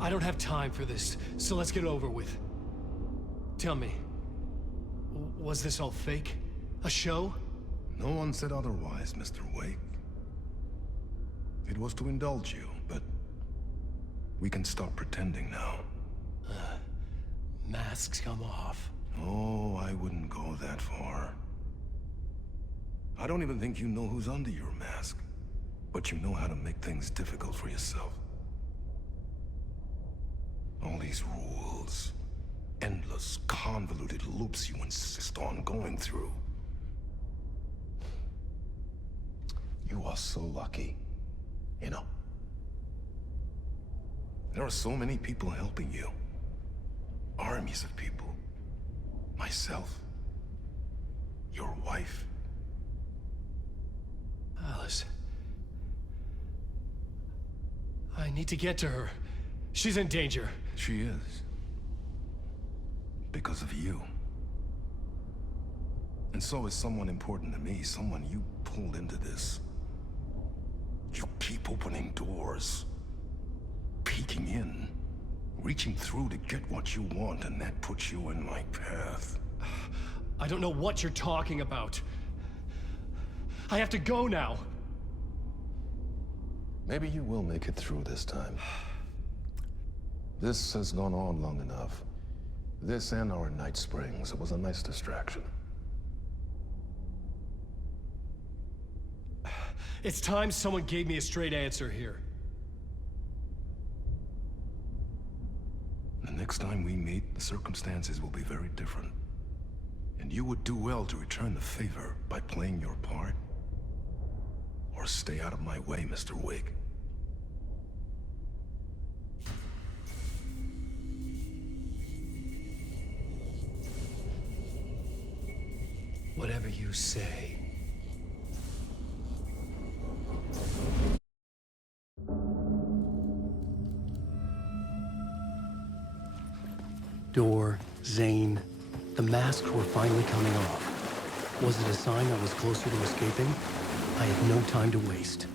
I don't have time for this, so let's get it over with. Tell me, was this all fake? A show? No one said otherwise, Mr. Wake. It was to indulge you, but we can stop pretending now. Masks come off. Oh, I wouldn't go that far. I don't even think you know who's under your mask, but you know how to make things difficult for yourself. All these rules, endless, convoluted loops you insist on going through. You are so lucky, you know. There are so many people helping you. Armies of people. Myself. Your wife. Alice. I need to get to her. She's in danger. She is. Because of you. And so is someone important to me, someone you pulled into this. You keep opening doors. Peeking in. Reaching through to get what you want, and that puts you in my path. I don't know what you're talking about. I have to go now. Maybe you will make it through this time. This has gone on long enough. This and our night springs. It was a nice distraction. It's time someone gave me a straight answer here. The next time we meet, the circumstances will be very different. And you would do well to return the favor by playing your part. Or stay out of my way, Mr. Wake. Whatever you say. Door, Zane. The masks were finally coming off. Was it a sign I was closer to escaping? I had no time to waste.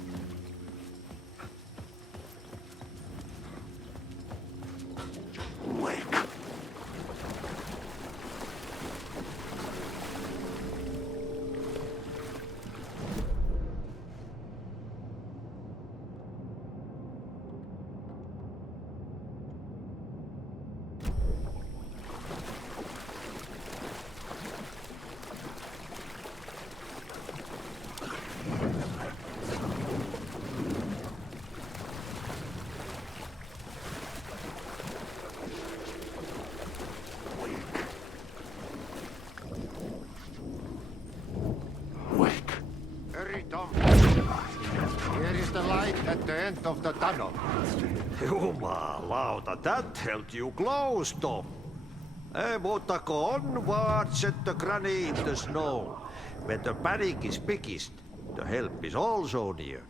Wake. Here is the light at the end of the tunnel. Jumalauta, that held you close, Tom. Mutta go onwards at the granite the snow. When the panic is biggest, the help is also near.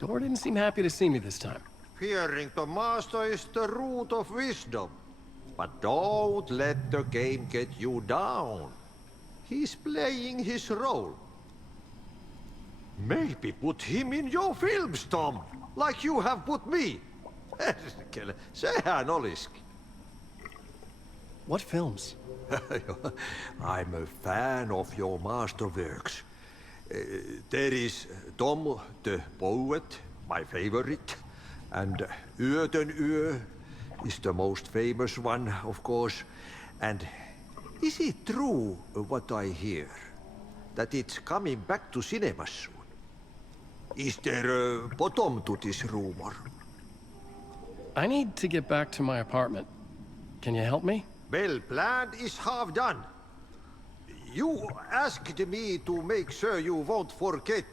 Door didn't seem happy to see me this time. Fearing the master is the root of wisdom. But don't let the game get you down. He's playing his role. Maybe put him in your films, Tom, like you have put me. Sehän olisikin. What films? I'm a fan of your masterworks. There is Tom the Poet, my favorite, and Yöten Yö is the most famous one, of course. And is it true what I hear, that it's coming back to cinemas soon? Is there a bottom to this rumor? I need to get back to my apartment. Can you help me? Well, plan is half done. You asked me to make sure you won't forget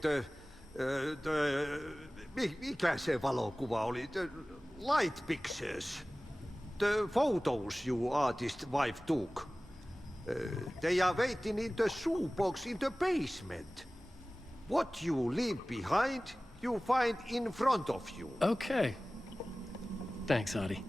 mikä se valokuva oli? The light pictures. The photos you artist wife took. They are waiting in the shoebox in the basement. What you leave behind, you find in front of you. Okay. Thanks, Ahti.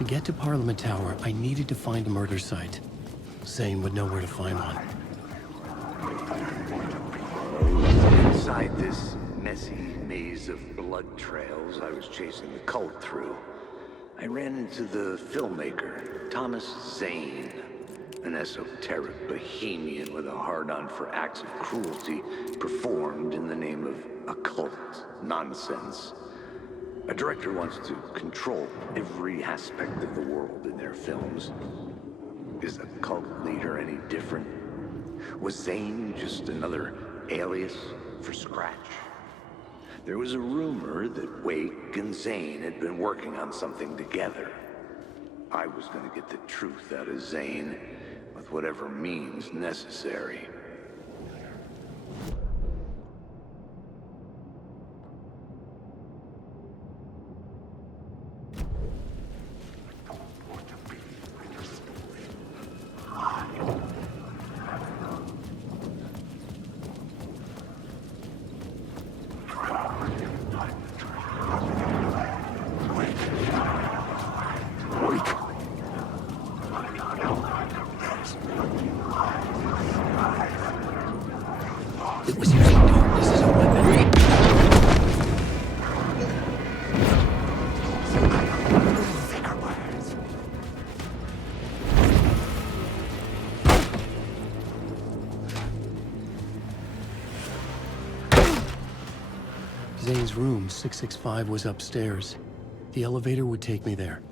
To get to Parliament Tower, I needed to find a murder site. Zane would know where to find one. Inside this messy maze of blood trails I was chasing the cult through, I ran into the filmmaker, Thomas Zane, an esoteric bohemian with a hard-on for acts of cruelty performed in the name of occult nonsense. A director wants to control every aspect of the world in their films. Is a cult leader any different? Was Zane just another alias for Scratch? There was a rumor that Wake and Zane had been working on something together. I was going to get the truth out of Zane with whatever means necessary. It was using darkness as a weapon. Zane's room, 665, was upstairs. The elevator would take me there.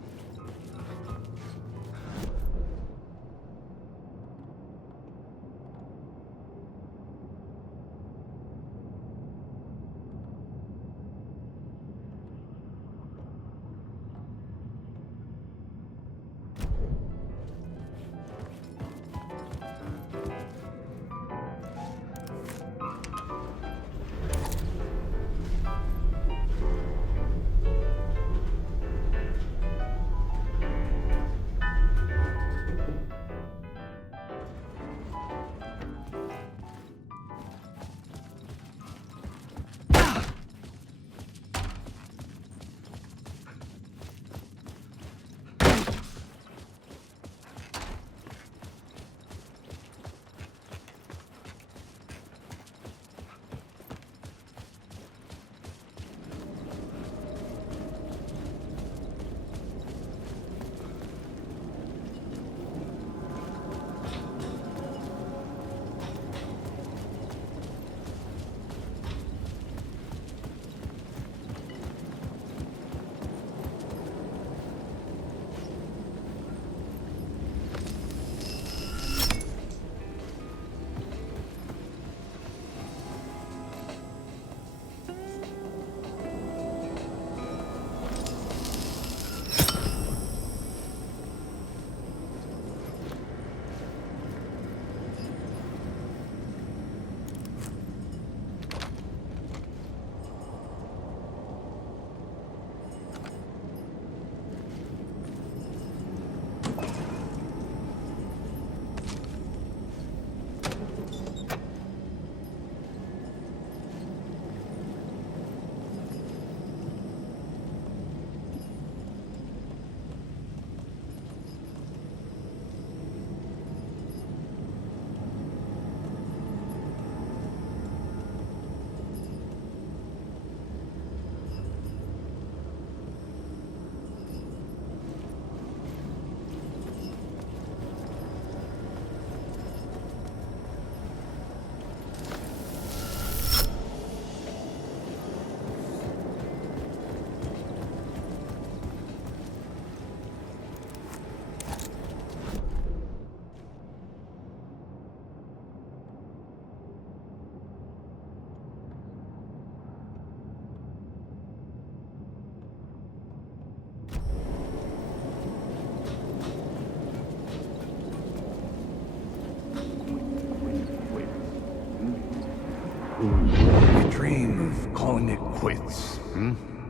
You dream of calling it quits,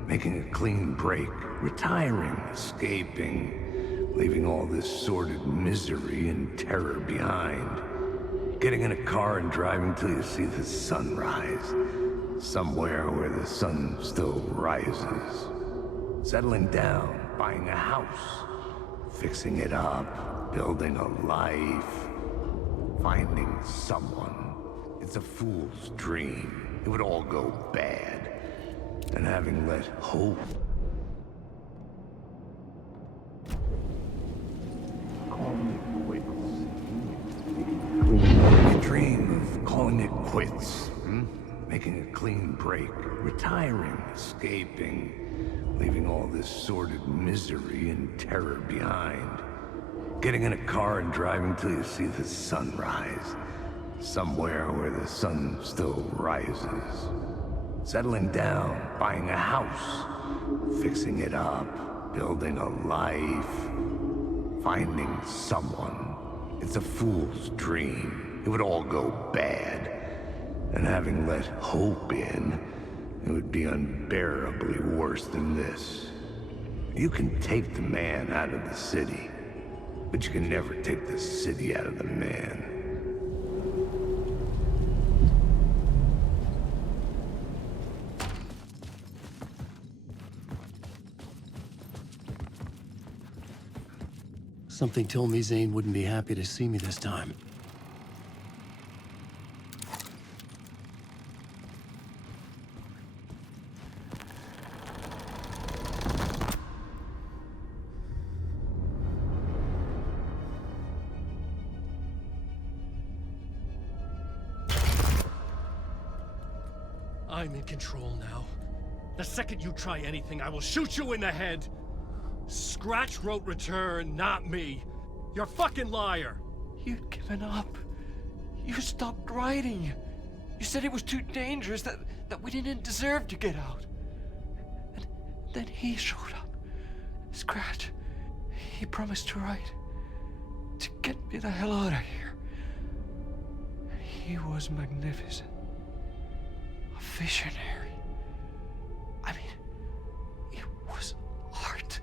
making a clean break, retiring, escaping, leaving all this sordid misery and terror behind. Getting in a car and driving till you see the sun rise, somewhere where the sun still rises. Settling down, buying a house, fixing it up, building a life, finding someone. It's a fool's dream. It would all go bad. And having let hope... You dream of calling it quits, making a clean break, retiring, escaping, leaving all this sordid misery and terror behind. Getting in a car and driving till you see the sun rise, somewhere where the sun still rises. Settling down, buying a house, fixing it up, building a life, finding someone. It's a fool's dream. It would all go bad. And having let hope in, it would be unbearably worse than this. You can take the man out of the city, but you can never take the city out of the man. Something told me Zane wouldn't be happy to see me this time. I'm in control now. The second you try anything, I will shoot you in the head! Scratch wrote return, not me. You're a fucking liar! You'd given up. You stopped writing. You said it was too dangerous, that we didn't deserve to get out. And then he showed up. Scratch. He promised to write. To get me the hell out of here. He was magnificent. A visionary. I mean, it was art.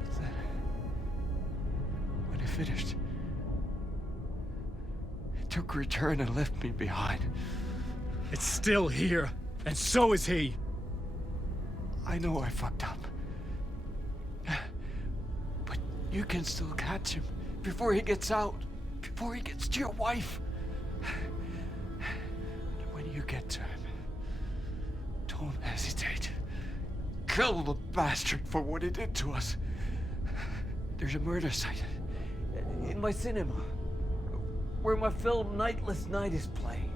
But then, when he finished, he took a return and left me behind. It's still here, and so is he. I know I fucked up. But you can still catch him before he gets out. Before he gets to your wife. And when you get to him, don't hesitate. Kill the bastard for what he did to us. There's a murder site in my cinema where my film Nightless Night is playing.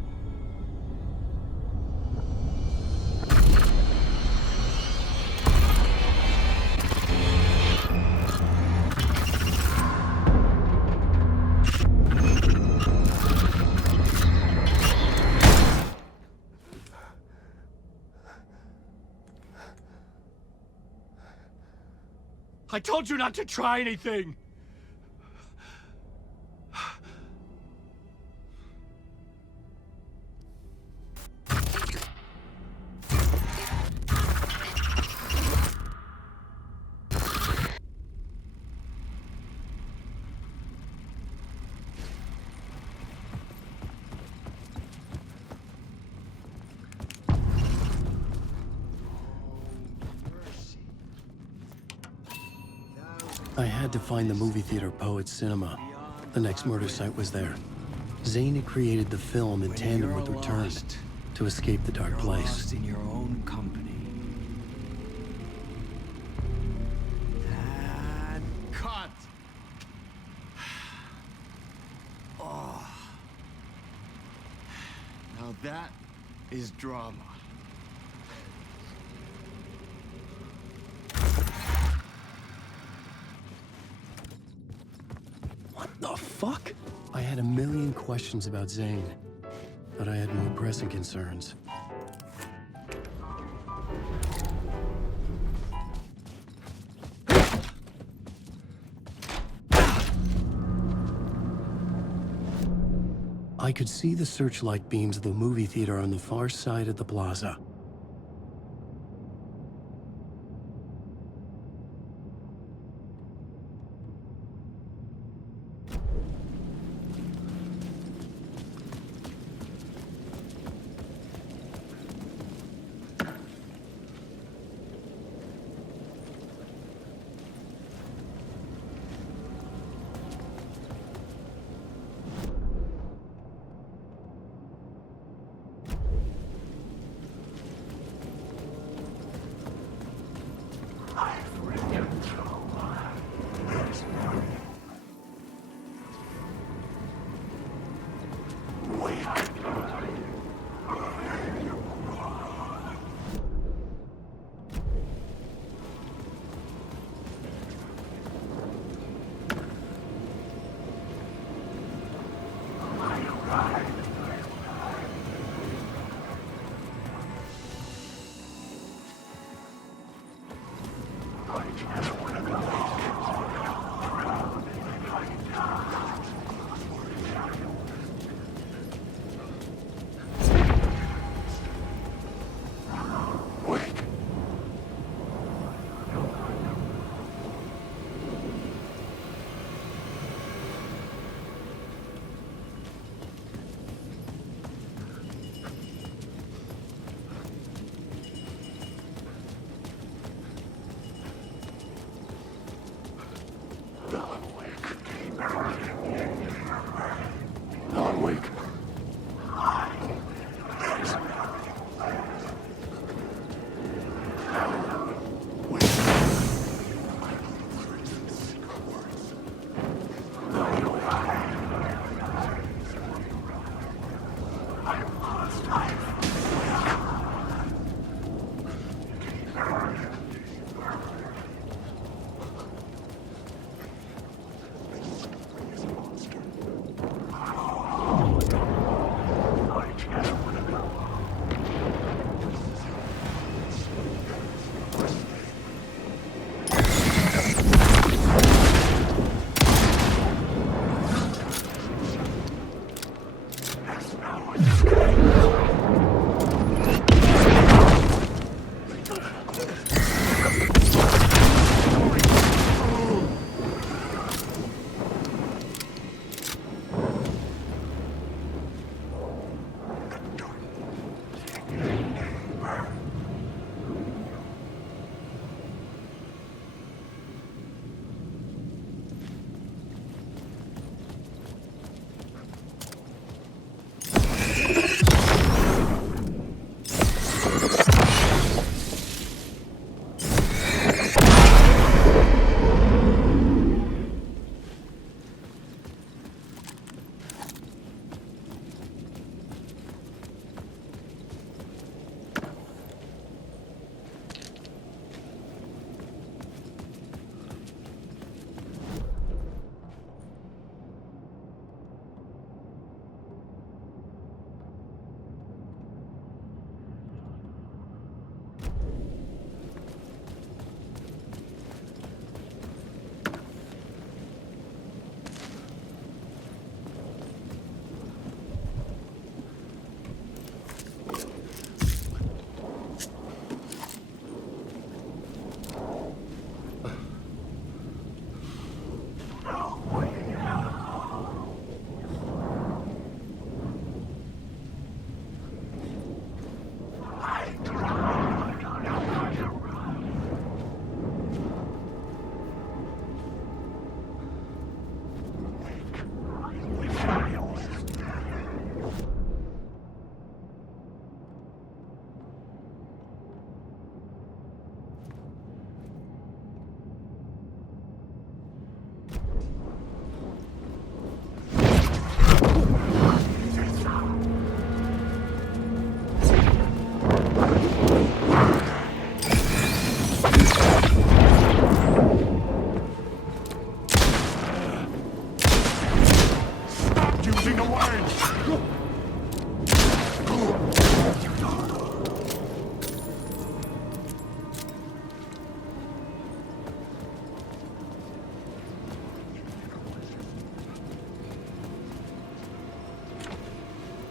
I told you not to try anything! I had to find the movie theater Poet's Cinema. The next murder site was there. Zane had created the film in tandem with Return to escape the dark place. Lost in your own company. And cut. Oh. Now that is drama. What the fuck? I had a million questions about Zane, but I had more pressing concerns. I could see the searchlight beams of the movie theater on the far side of the plaza.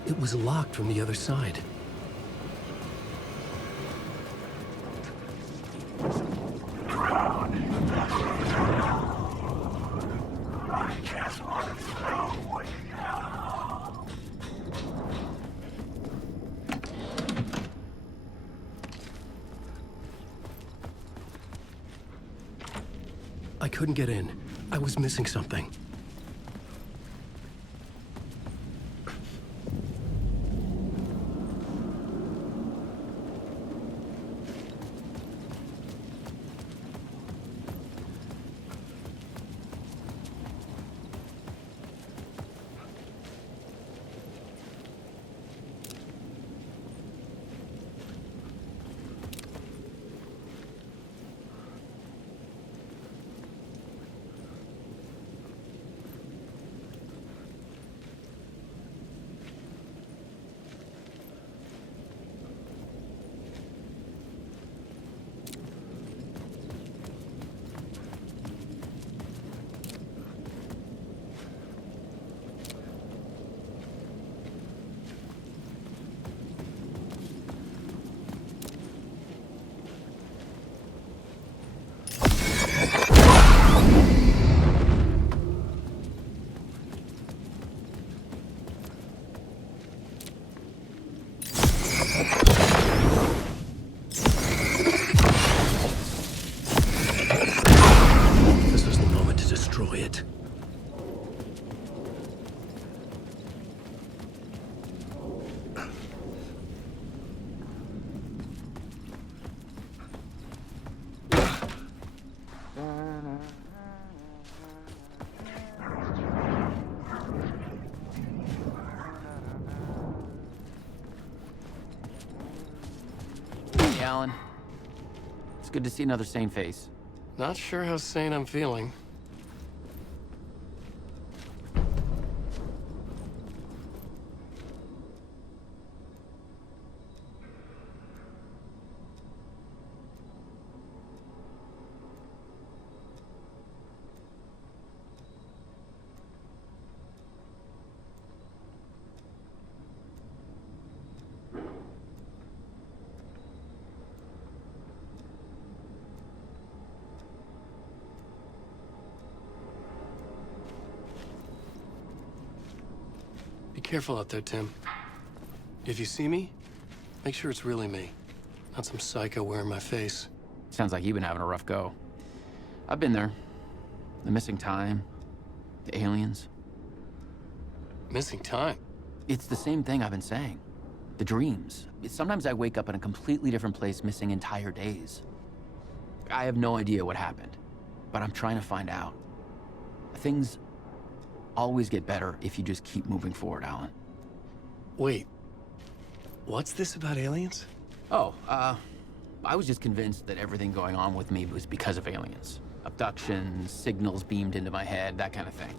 It was locked from the other side. I couldn't get in. I was missing something. Alan. It's good to see another sane face. Not sure how sane I'm feeling. Be careful out there, Tim. If you see me, make sure it's really me, not some psycho wearing my face. Sounds like you've been having a rough go. I've been there. The missing time, the aliens. Missing time? It's the same thing I've been saying. The dreams. Sometimes I wake up in a completely different place, missing entire days. I have no idea what happened, but I'm trying to find out. Things always get better if you just keep moving forward, Alan. Wait, what's this about aliens? Oh, I was just convinced that everything going on with me was because of aliens. Abductions, signals beamed into my head, that kind of thing.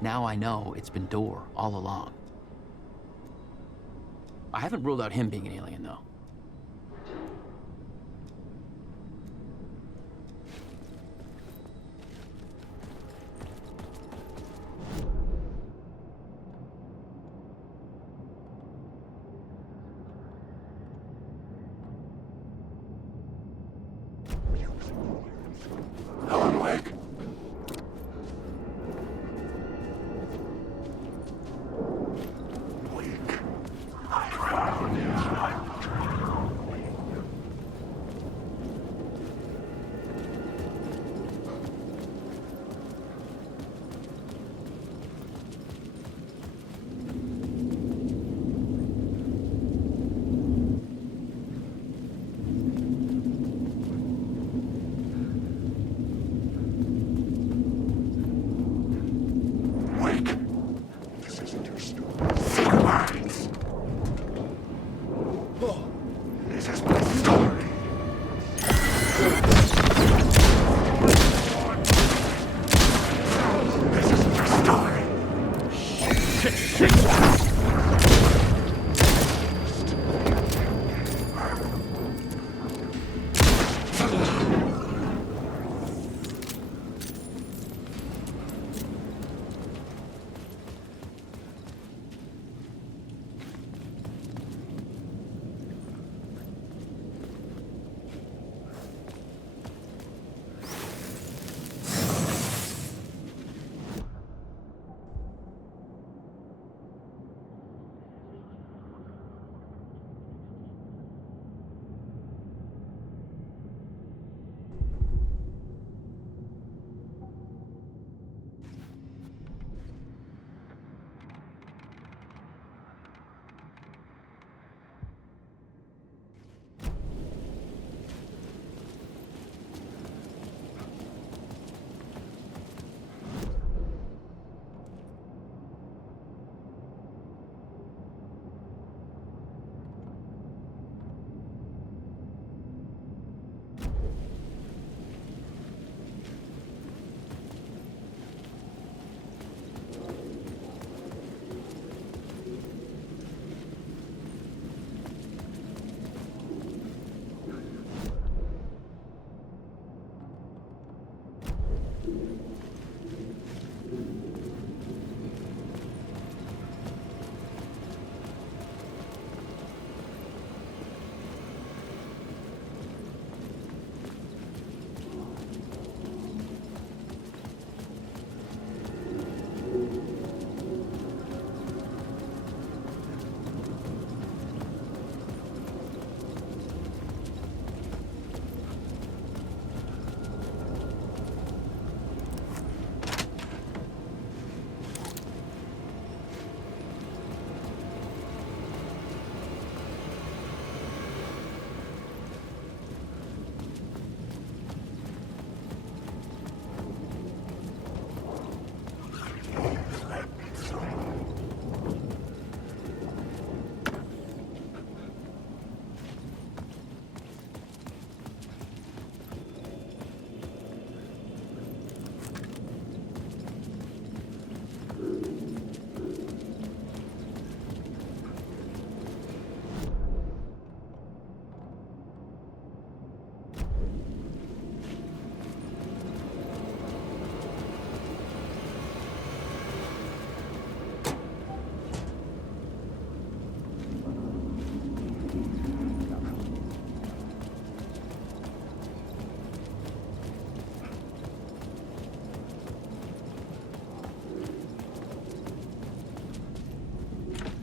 Now I know it's been Door all along. I haven't ruled out him being an alien, though.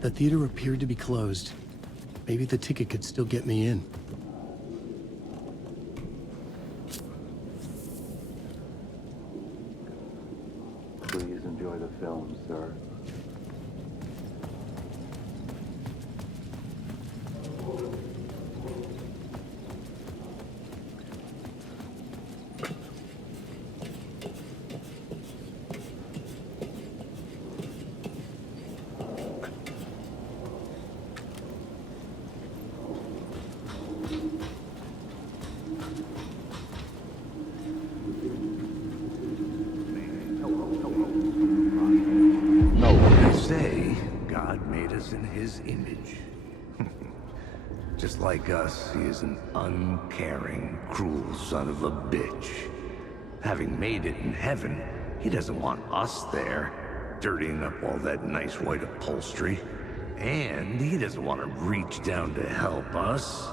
The theater appeared to be closed. Maybe the ticket could still get me in. Please enjoy the film, sir. They say God made us in his image. Just like us, he is an uncaring, cruel son of a bitch. Having made it in heaven, he doesn't want us there, dirtying up all that nice white upholstery. And he doesn't want to reach down to help us.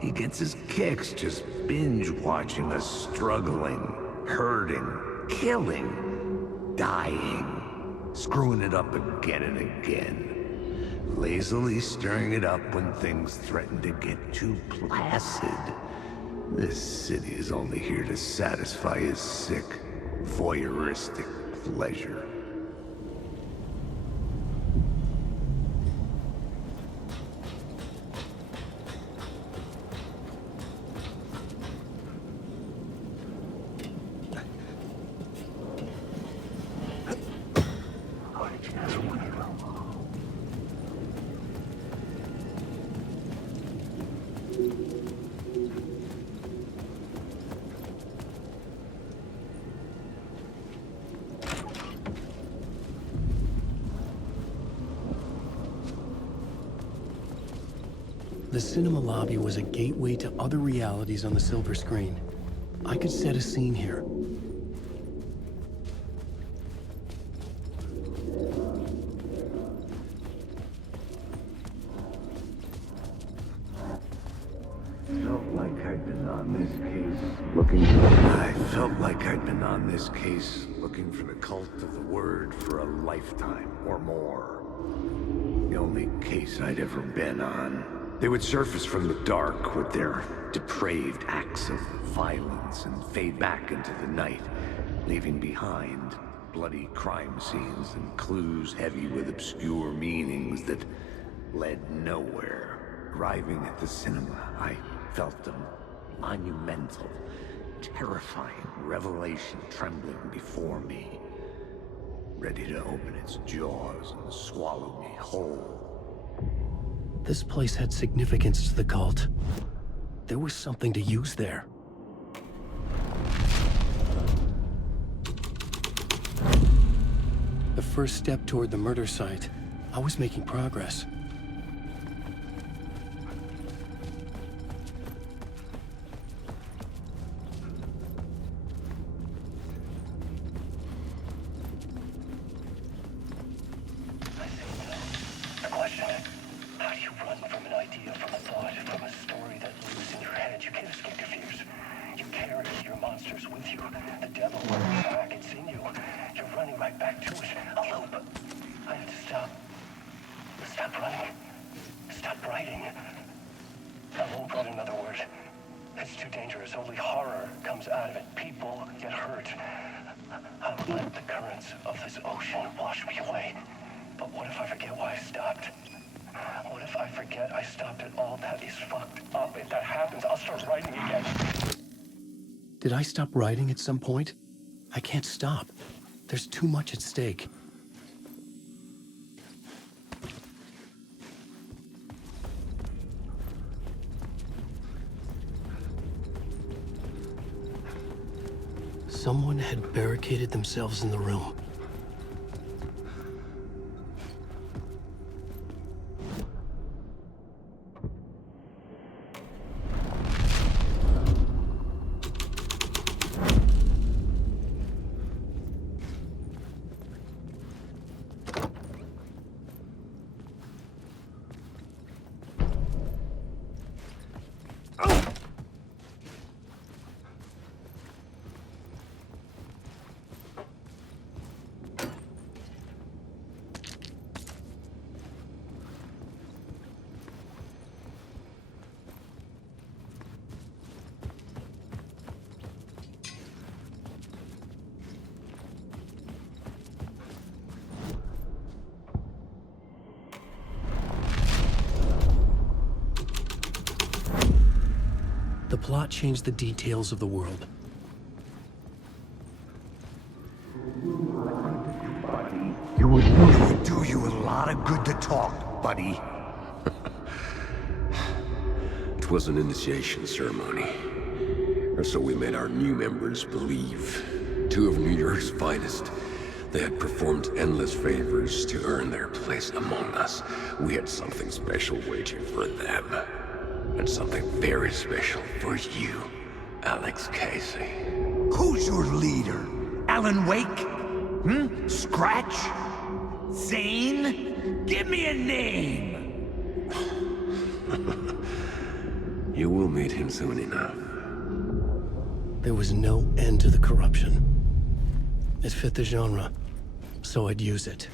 He gets his kicks just binge-watching us struggling, hurting, killing, dying, screwing it up again and again. Lazily stirring it up when things threaten to get too placid. This city is only here to satisfy his sick, voyeuristic pleasure. The cinema lobby was a gateway to other realities on the silver screen. I could set a scene here. I felt like I'd been on this case looking for the cult of the word for a lifetime or more. The only case I'd ever been on. They would surface from the dark with their depraved acts of violence and fade back into the night, leaving behind bloody crime scenes and clues heavy with obscure meanings that led nowhere. Arriving at the cinema, I felt a monumental, terrifying revelation trembling before me, ready to open its jaws and swallow me whole. This place had significance to the cult. There was something to use there. The first step toward the murder site. I was making progress. Did I stop writing at some point? I can't stop. There's too much at stake. Someone had barricaded themselves in the room. not change the details of the world. It would do you a lot of good to talk, buddy. It was an initiation ceremony. Or so we made our new members believe. Two of New York's finest. They had performed endless favors to earn their place among us. We had something special waiting for them. And something very special for you, Alex Casey. Who's your leader? Alan Wake? Scratch? Zane? Give me a name! You will meet him soon enough. There was no end to the corruption. It fit the genre, so I'd use it.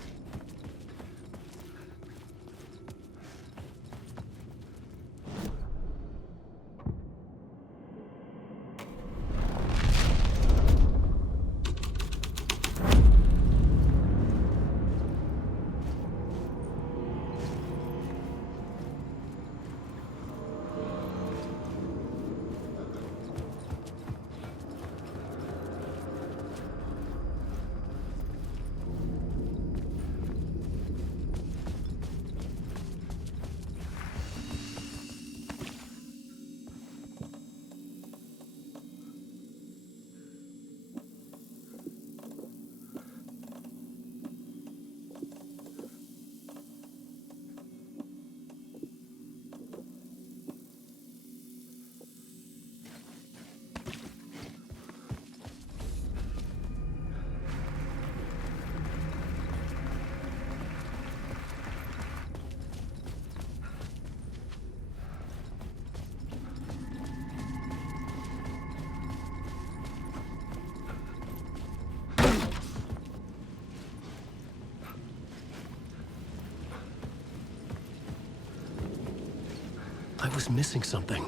I was missing something.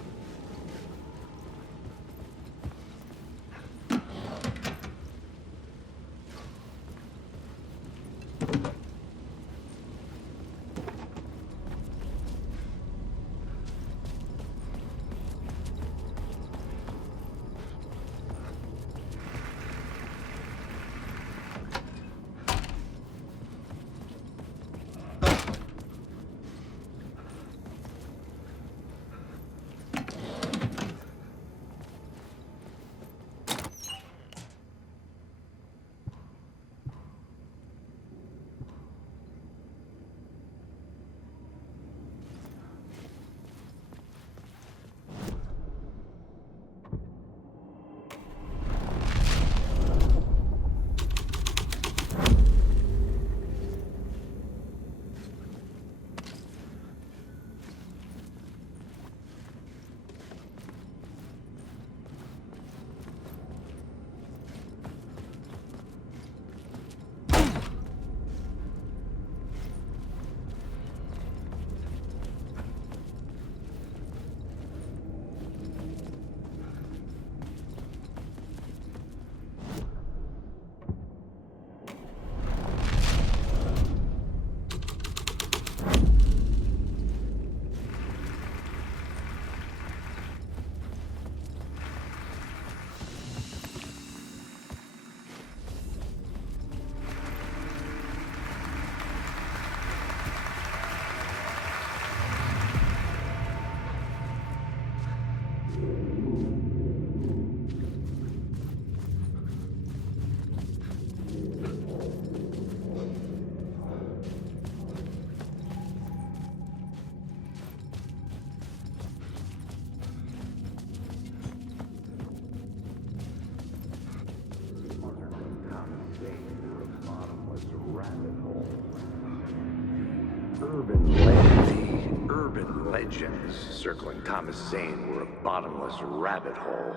The urban legends circling Thomas Zane were a bottomless rabbit hole.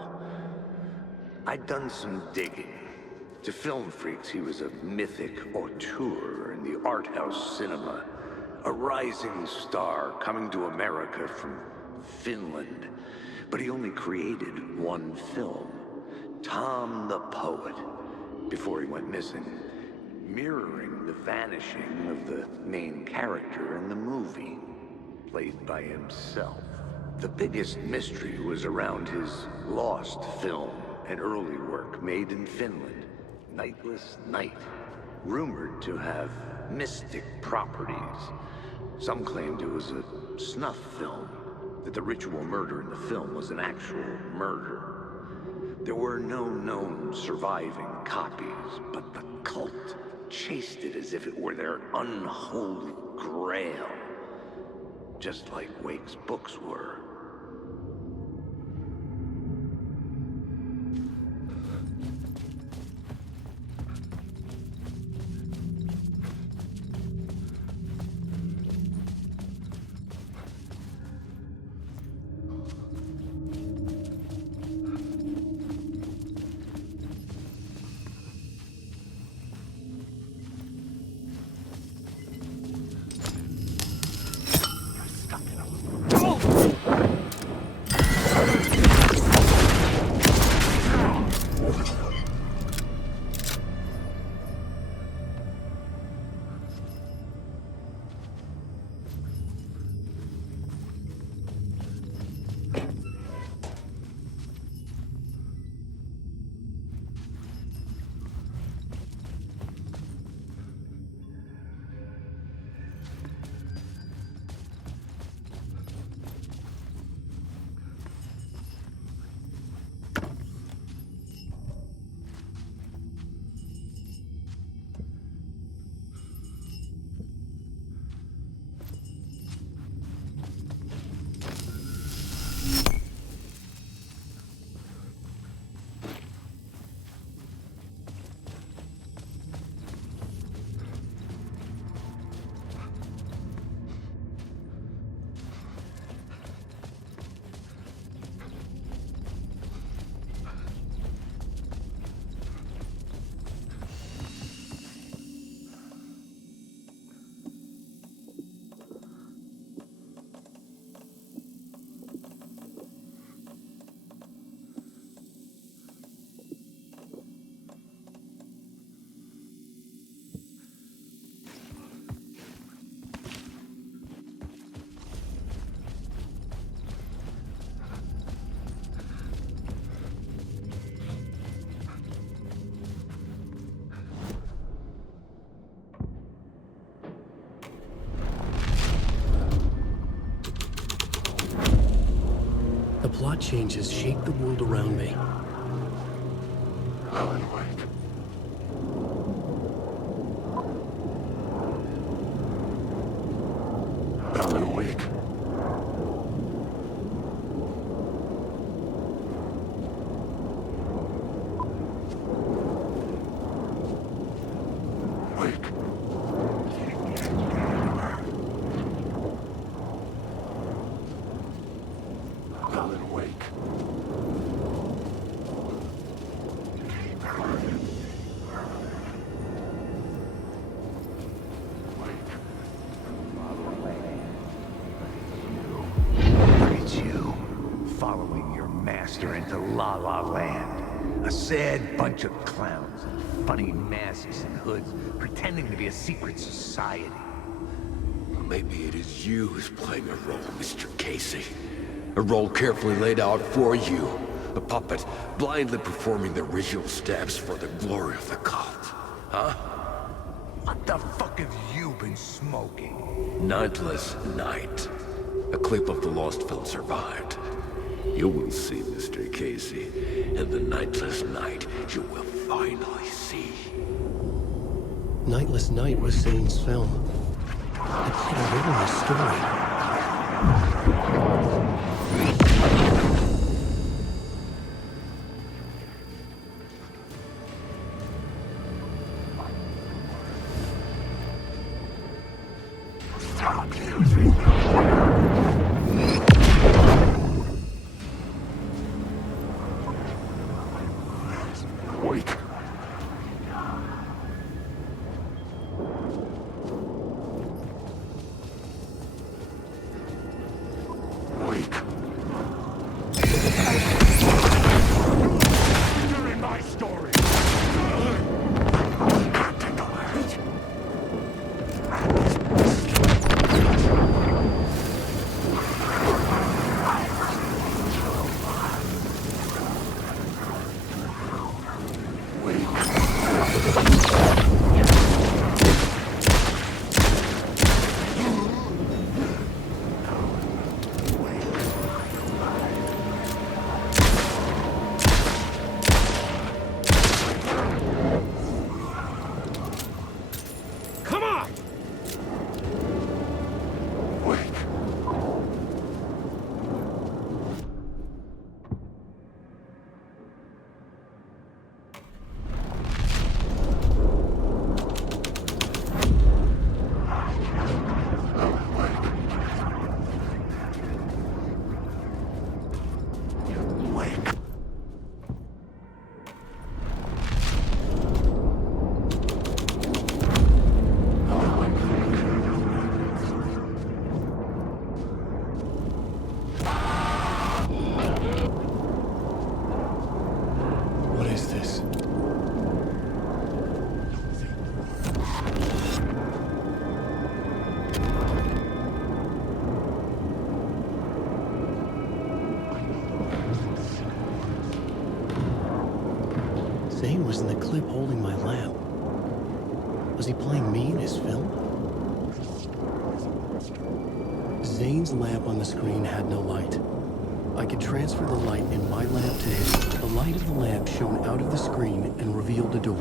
I'd done some digging. To film freaks, he was a mythic auteur in the art house cinema. A rising star coming to America from Finland. But he only created one film, Tom the Poet, before he went missing, mirroring the vanishing of the main character in the movie, played by himself. The biggest mystery was around his lost film, an early work made in Finland, Nightless Night, rumored to have mystic properties. Some claimed it was a snuff film, that the ritual murder in the film was an actual murder. There were no known surviving copies, but the cult chased it as if it were their unholy grail, just like Wake's books were. The plot changes shake the world around me. Alan Wake. Alan Wake. Wake. Alan Wake. Look at you, following your master into La La Land. A sad bunch of clowns in funny masks and hoods, pretending to be a secret society. Maybe it is you who's playing a role, Mr. Casey. A role carefully laid out for you. A puppet, blindly performing the ritual steps for the glory of the cult. Huh? What the fuck have you been smoking? Nightless Night. A clip of the lost film survived. You will see, Mr. Casey. In the Nightless Night, you will finally see. Nightless Night was Zane's film. It played a role in the story. Stop using them. Wait. Wait. You're in my story. Take the light. is this? Zane was in the clip holding my lamp. Was he playing me in his film? Zane's lamp on the screen had no light. I could transfer the light in my lamp to his. The light of the lamp shone out of the screen and revealed a door.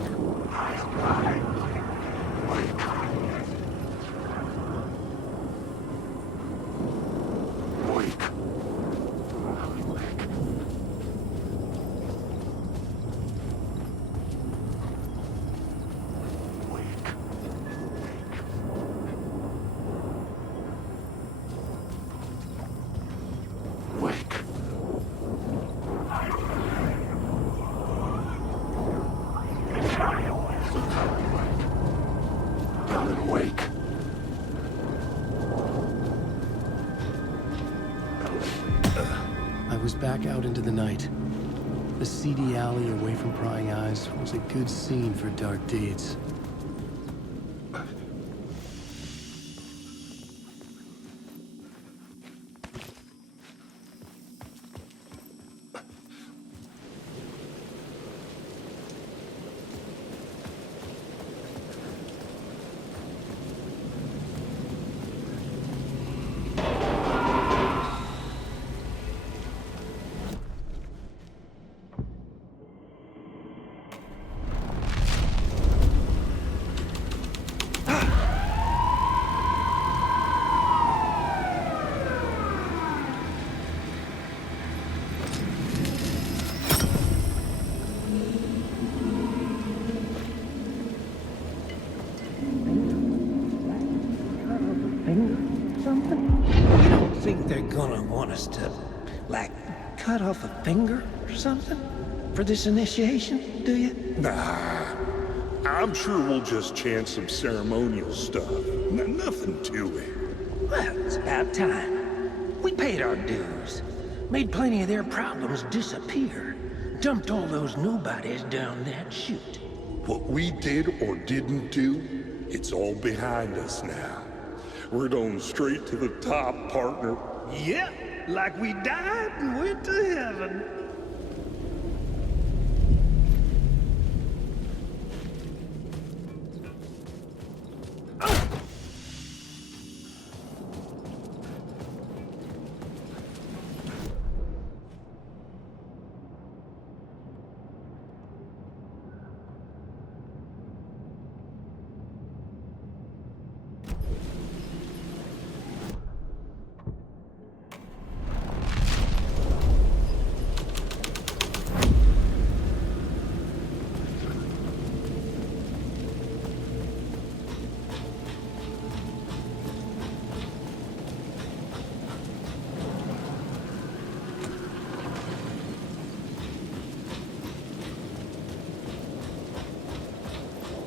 I was back out into the night. The seedy alley away from prying eyes was a good scene for dark deeds. You don't think they're gonna want us to, like, cut off a finger or something for this initiation, do you? Nah, I'm sure we'll just chant some ceremonial stuff. Nothing to it. Well, it's about time. We paid our dues, made plenty of their problems disappear, dumped all those nobodies down that chute. What we did or didn't do, it's all behind us now. We're going straight to the top, partner. Yep, like we died and went to heaven.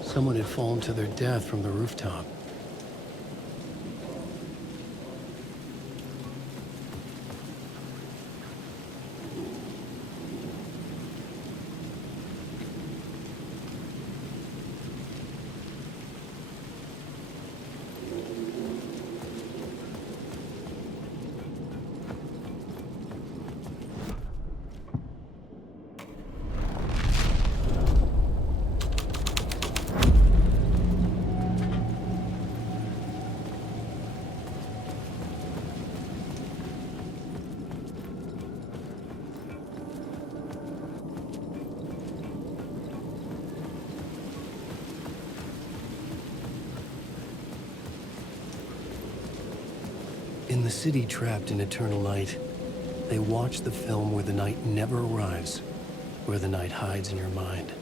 Someone had fallen to their death from the rooftop. In the city trapped in eternal night, they watch the film where the night never arrives, where the night hides in your mind.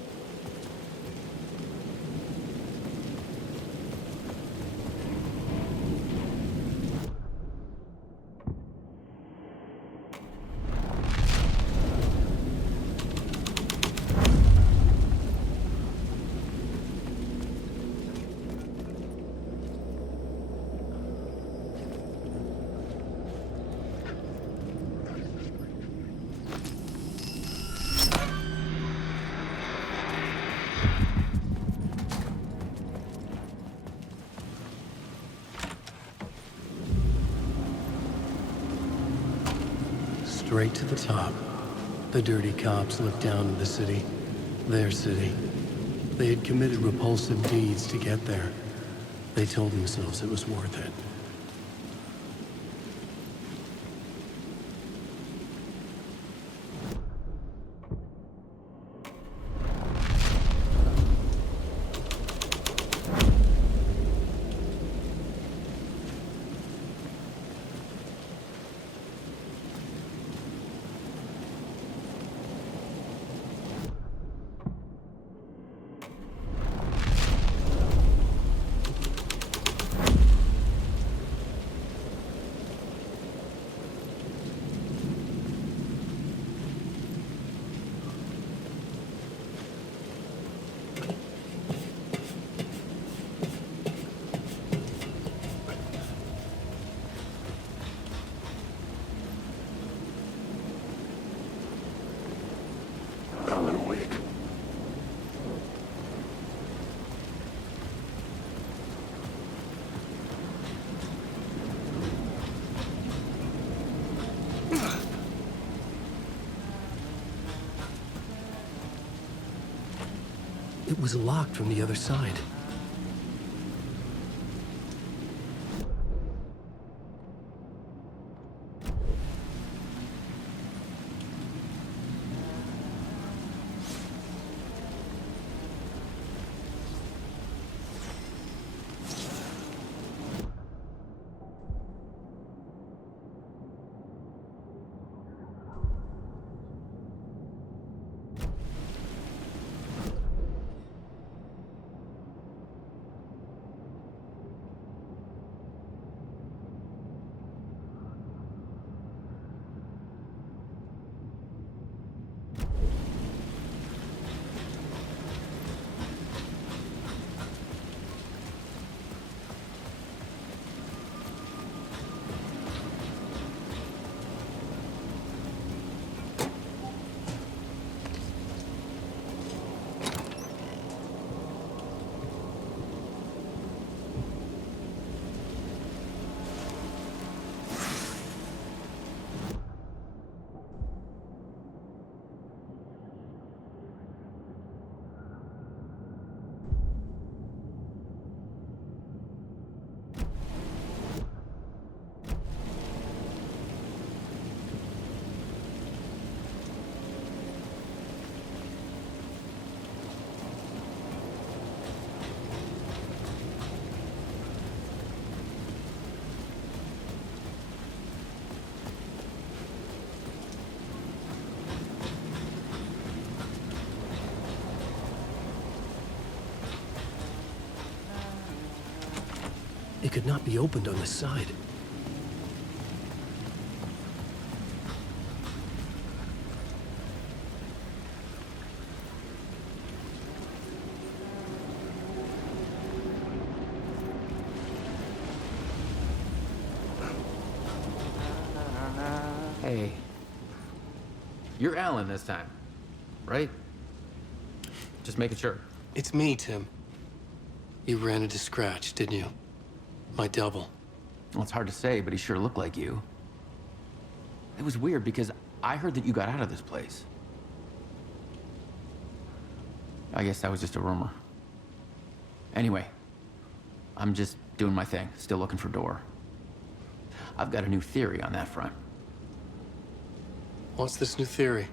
straight to the top. The dirty cops looked down at the city. Their city. They had committed repulsive deeds to get there. They told themselves it was worth it. It was locked from the other side. It could not be opened on this side. Hey. You're Alan this time, right? Just making sure. It's me, Tim. You ran into Scratch, didn't you? My double. Well, it's hard to say, but he sure looked like you. It was weird because I heard that you got out of this place. I guess that was just a rumor. Anyway, I'm just doing my thing, still looking for Door. I've got a new theory on that front. What's this new theory?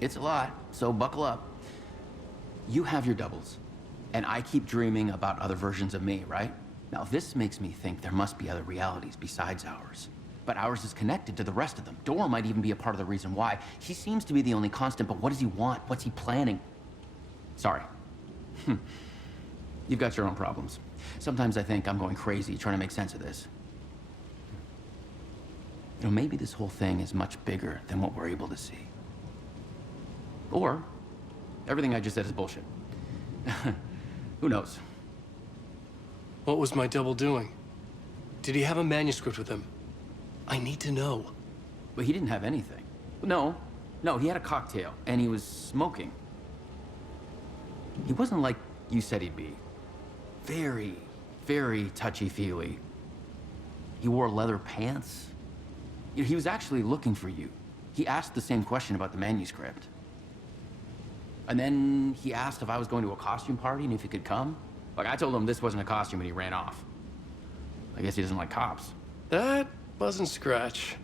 It's a lot, so buckle up. You have your doubles, and I keep dreaming about other versions of me, right? Now, this makes me think there must be other realities besides ours. But ours is connected to the rest of them. Door might even be a part of the reason why. He seems to be the only constant, but what does he want? What's he planning? Sorry. You've got your own problems. Sometimes I think I'm going crazy trying to make sense of this. You know, maybe this whole thing is much bigger than what we're able to see. Or, everything I just said is bullshit. Who knows? What was my double doing? Did he have a manuscript with him? I need to know. But he didn't have anything. No, he had a cocktail, and he was smoking. He wasn't like you said he'd be. Very, very touchy-feely. He wore leather pants. He was actually looking for you. He asked the same question about the manuscript. And then he asked if I was going to a costume party and if he could come. Like, I told him this wasn't a costume and he ran off. I guess he doesn't like cops. That wasn't Scratch.